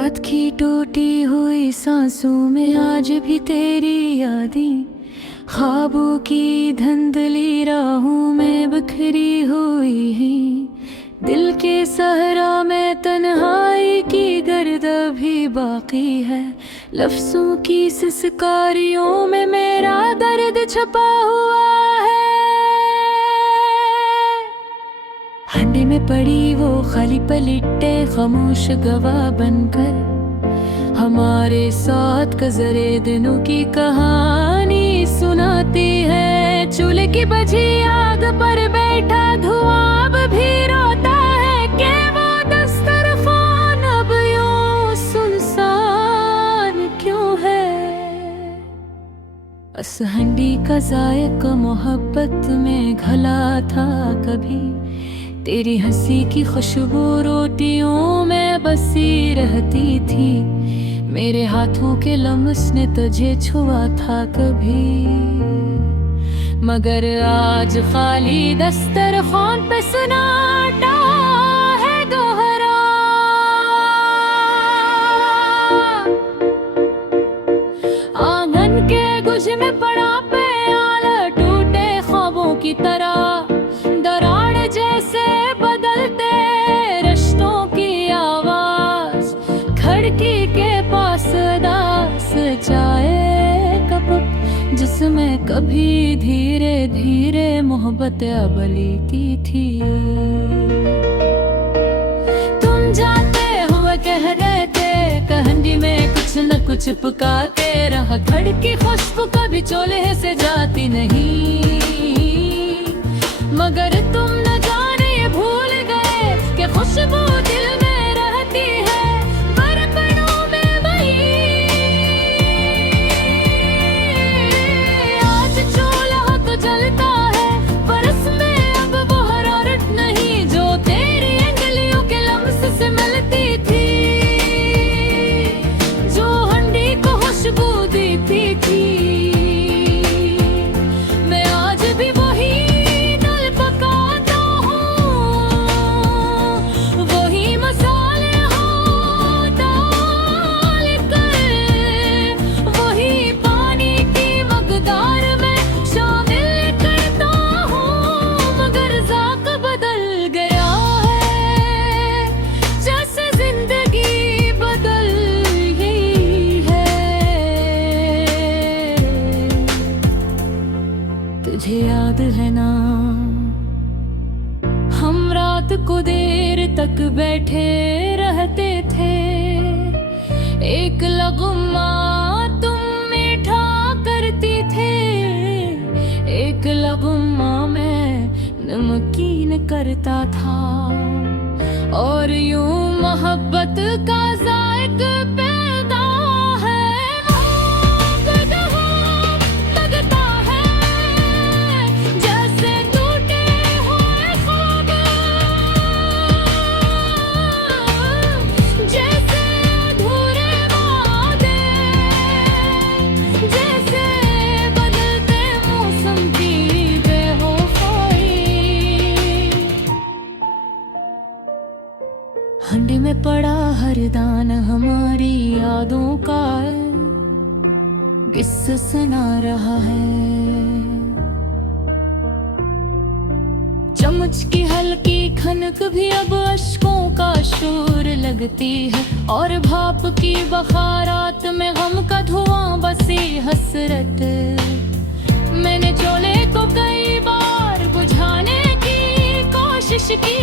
रात की टूटी हुई सांसों में आज भी तेरी यादें, ख्वाबों की धुंधली राहों में बिखरी हुई है। दिल के सहरा में तन्हाई की गर्द भी बाकी है, लफ्जों की सिसकारियों में मेरा दर्द छपा हुआ है। हंडी में पड़ी वो खाली पलटे खामोश गवाह बनकर हमारे साथ गुज़रे दिनों की कहानी सुनाती है। चूल्हे की बजी आग पर बैठा धुआं अब भी रोता है कि वो दस्तरखान अब यूं सुनसान क्यों है। बस हंडी का जायका मोहब्बत में घला था कभी, तेरी हंसी की खुशबू रोटियों में बसी रहती थी। मेरे हाथों के लम्स ने तुझे छुआ था कभी, मगर आज खाली दस्तरखान पे सन्नाटा है दोहरा। आंगन के गुज में पड़ा प्याला टूटे ख्वाबों की तरह, दरार जैसे बदलते रिश्तों की आवाज, खिड़की के पास दास चाय का कप जिसमें कभी धीरे धीरे मोहब्बत अबलती थी। तुम जाते हुए कह रहे थे कहंडी में कुछ न कुछ पुकारते रहा, खिड़की खुशबू कभी चोले से जाती नहीं, मगर तुम न जाने ये भूल गए कि खुशबू दिल में रहती है बरपनों में वही। आज चूल्हा तो जलता है पर उसमें अब वो हरारत नहीं जो तेरी अंगलियों के लम्स से मिलती थी, जो हंडी को खुशबू देती थी। मैं आज भी वही तुझे याद है ना, हम रात को देर तक बैठे रहते थे, एक लग़्मा तुम मीठा करती थे, एक लग़्मा मैं नमकीन करता था, और यूं मोहब्बत का जायका पैदा हंडी में पड़ा हर दान हमारी यादों का किस्सा सुना रहा है। चम्मच की हल्की खनक भी अब अश्कों का शोर लगती है, और भाप की बखारात में गम का धुआं बसी हसरत। मैंने चोले को कई बार बुझाने की कोशिश की,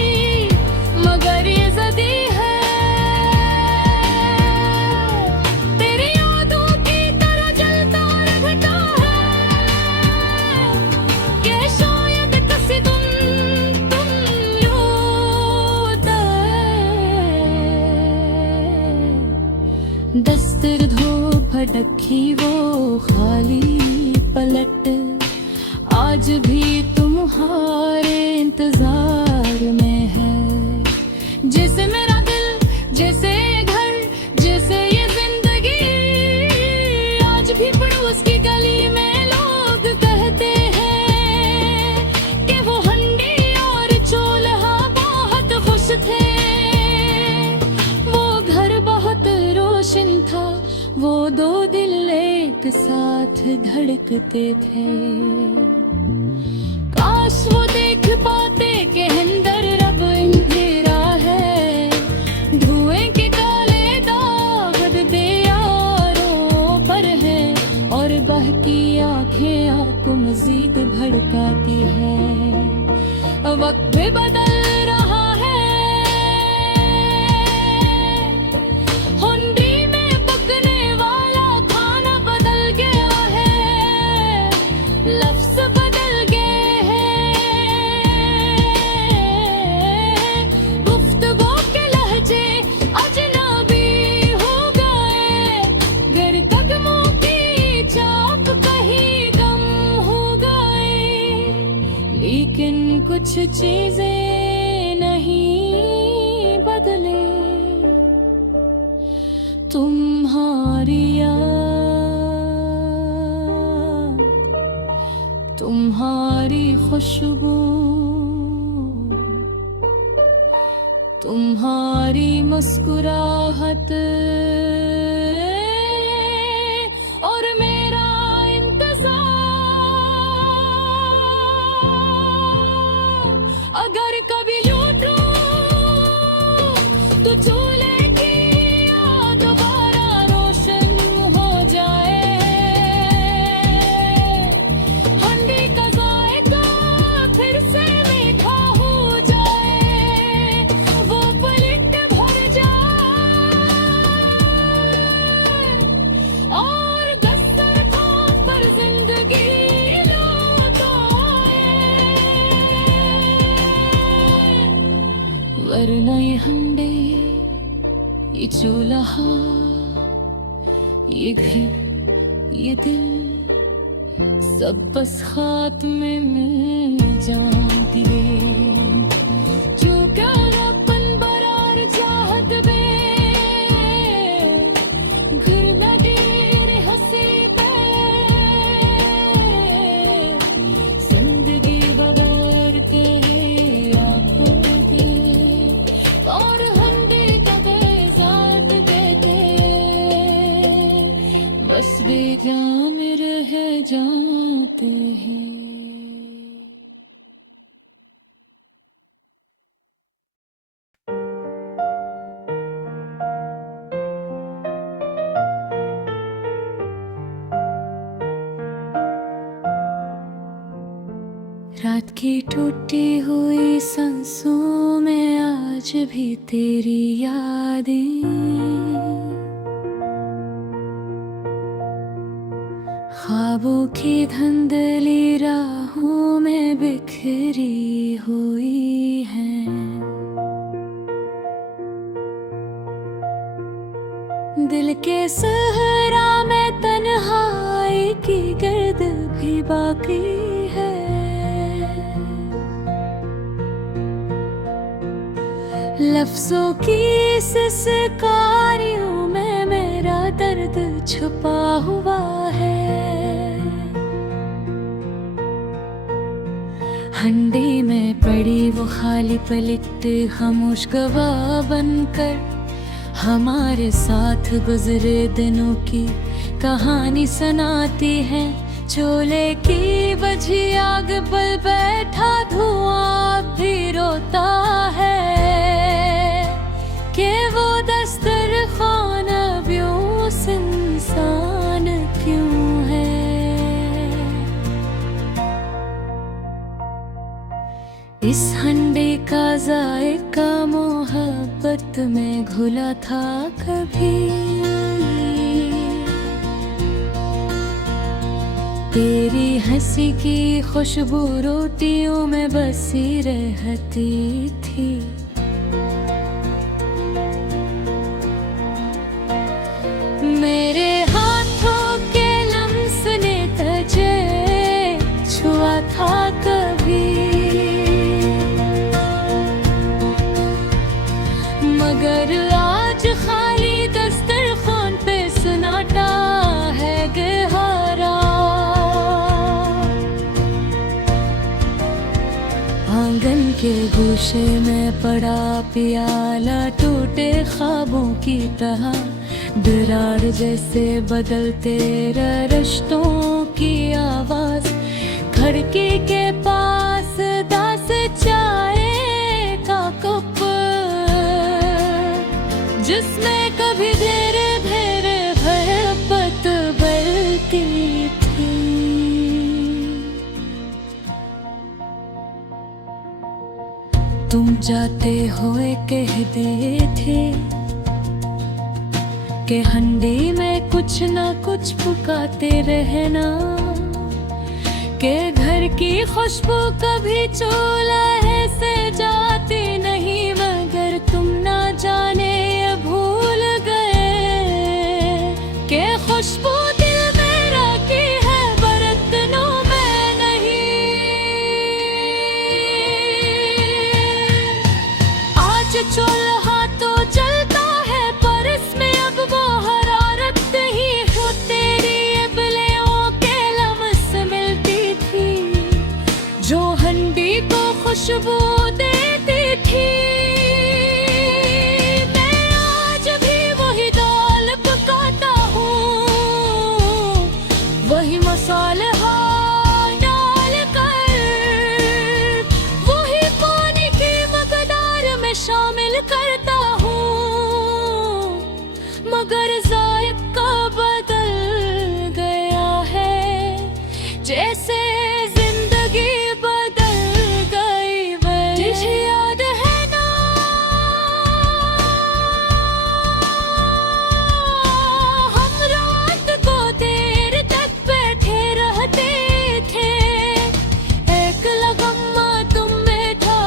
मगर ये ज़दी है तेरी यादों की तरह जलता रहता है, कि शायद किसी तुम यूं दस्तर धो भटकी वो खाली पलट, आज भी तुम्हारे इंतजार में है। जैसे मेरा दिल, जैसे घर, जैसे ये जिंदगी, आज भी पड़ोस की गली में लोग कहते हैं कि वो हंडी और चूल्हा बहुत खुश थे, वो घर बहुत एक साथ धड़कते थे। काश वो देख पाते कि अंदर रब अंधेरा है, धुएं के काले दाग दे यारों पर है, और बहती आंखें आपको मजीद भड़काती है। वक्त भी बदल रहा है, हुंडी में पकने वाला खाना बदल गया है, लफ्ज बदल गए हैं, गुफ्तगू के लहजे अजनबी हो गए, गर कदमों की चाप कहीं गम हो गए, लेकिन कुछ चीजें नहीं बदले। तुम्हारी याद, तुम्हारी खुशबू, तुम्हारी मुस्कुराहट और मेरा इंतजार, अगर कभी लौटूं तो चूल्हे की याद दोबारा रोशन हो जाए, हंडी का जायका फिर से मीठा हो जाए, वो पलट भर जाए और दस्तरखान पर जिंदगी लौट आए। वरना ये हंडे, ये चूल्हा, ये घर, ये दिल, सब बस खात्मे में जाएंगे। क्यों क्या अपन बरार चाहत बे, घर में तेरे हंसी पे, जिंदगी बदर के आंखों पे, और हंडी का बेजात देते, बस बेजा में रह जाते हैं। रात की टूटी हुई सांसों में आज भी तेरी यादें, ख्वाबों की धुंधली राहों में बिखरी हुई हैं। दिल के सहरा में तन्हाई की गर्द भी बाकी है, लफ्जों की सिसकारियों में मेरा दर्द छुपा हुआ है। हंडी में पड़ी वो खाली पलट खामोश गवाह बनकर, हमारे साथ गुजरे दिनों की कहानी सुनाती है। चूल्हे की बझी आग पर बैठा धुआं भी रोता है, कि वो दस्तरखान अब यूं सुनसान क्यों है। इस हंडे का जायका मोहब्बत में घुला था कभी, तेरी हंसी की खुशबू रोटियों में बसी रहती थी। मेरे हाथों के लम्स ने तुझे छुआ था कभी, मगर आज खाली दस्तरखान पे सन्नाटा है गहरा। आंगन के गोशे में पड़ा प्याला टूटे ख्वाबों की तरह, दरार जैसे बदलते रिश्तों की आवाज, खिड़की के पास दास चाय का कप, जिसमें कभी धीरे धीरे मोहब्बत बढ़ती थी। तुम जाते हुए कह दिए थे कि हंडी में कुछ ना कुछ पकाते रहना, के घर की खुशबू कभी चूल्हे से जाती नहीं, मगर तुम ना जाने ये भूल गए के खुशबू दिल मेरा की है बर्तनों में नहीं। आज चूल्हा तो जलता है पर इसमें अब वो हरारत नहीं हो तेरी इबलियों के लम्स मिलती थी, जो हंडी को खुशबू देती थी। मैं आज भी वही दाल पकाता हूँ, वही मसाले डाल कर, वही पानी की मकदार में शामिल करता हूँ, मगर जायका बदल गया है, जैसे जिंदगी बदल गई। तुझे याद है ना हम रात को देर तक बैठे रहते थे, एक लगम्मा तुम मीठा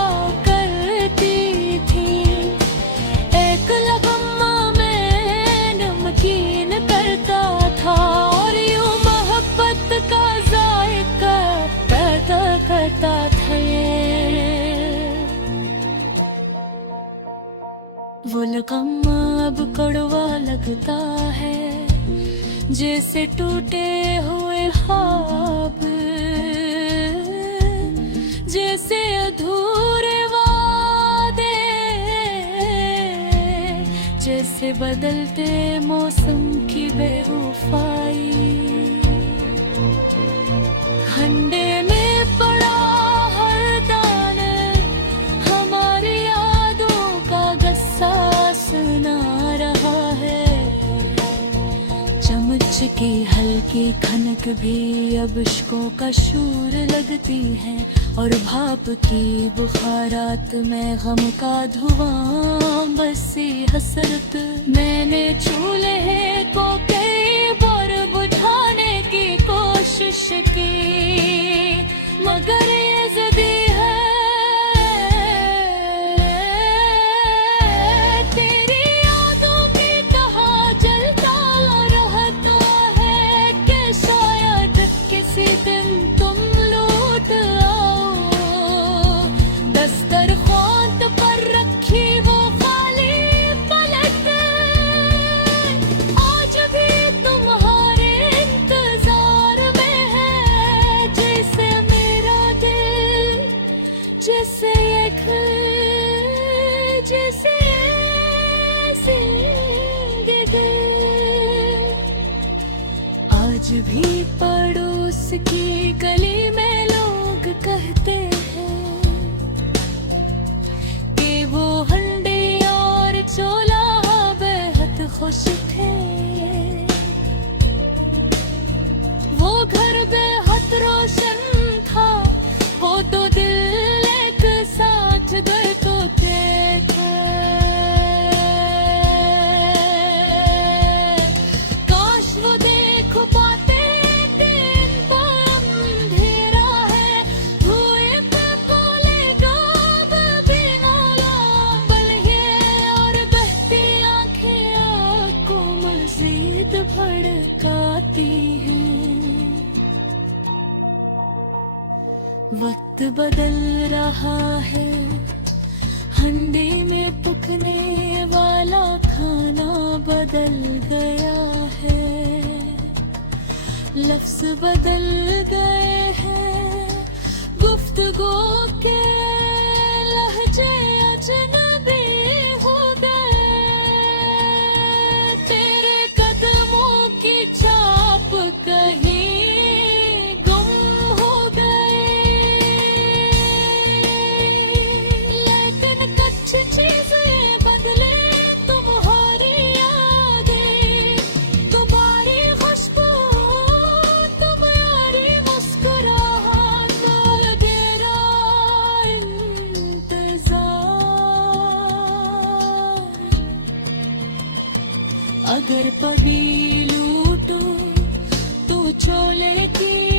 करती थी, एक लगम्मा मैं नमकीन करता था, और यूं मोहब्बत का जायका पैदा करता था ये। वो लगम्मा अब कड़वा लगता है, जैसे टूटे हुए ख्वाब, जैसे अधूरे वादे, जैसे बदलते मौसम की बेवफाई। हंडे में पड़ा हर दाना हमारी यादों का गस्सा सुना रहा है, चम्मच की हल्की खनक भी अब इश्कों का शूर लगती है, और भाप की बुखारात में गम का धुआं बसी हसरत। मैंने चूल्हे को कई बार बुझाने की कोशिश की, मगर ये ज़िद्दी है तेरी यादों की तरह जलता रहता है, कि शायद किसी दिन तुम लौट आओ। दस्तरख्वान पर रखी वो खाली पलट आज भी तुम्हारे इंतजार में है, जैसे मेरा दिल, जैसे एक जैसे आज भी पड़ोस की गली में लोग कहते हैं कि वो हंडी और चोला बेहद खुश थे, वो घर बेहद रोशन था, वो तो दिल एक साथ गए तो थे। काश वो देख पाते दिन पर अंधेरा है, धुएं पे बोलेगा बिना बल ये, और बहती आंखें आग को मजीद भड़काती हैं। वक्त बदल रहा है, हंडी में पकने वाला खाना बदल गया है, लफ्ज बदल गए हैं, गुफ्तगू के लहजे अजनबी हो गए, तेरे अगर कभी लूटो तो चोले की